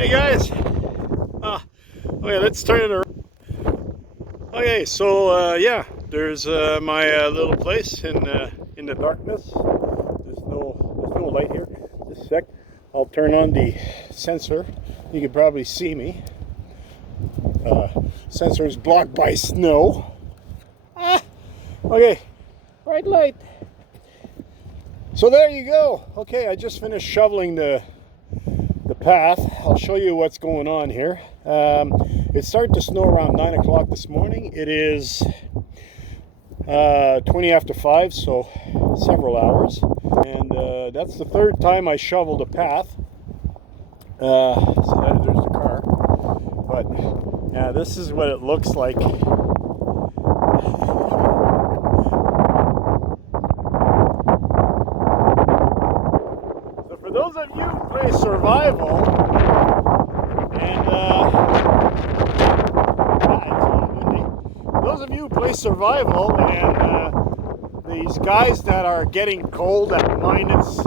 Hey guys, okay, let's turn it around. Okay, so yeah, there's my little place in the darkness. There's no light here. Just a sec. I'll turn on the sensor. You can probably see me. Sensor is blocked by snow. Okay, bright light. So there you go. Okay, I just finished shoveling the path. I'll show you what's going on here. It started to snow around 9 o'clock this morning. It is 20 after 5, so several hours. And that's the third time I shoveled a path. So there's the car. But yeah, this is what it looks like. So for those of you who play survival, and those of you who play survival and these guys that are getting cold at minus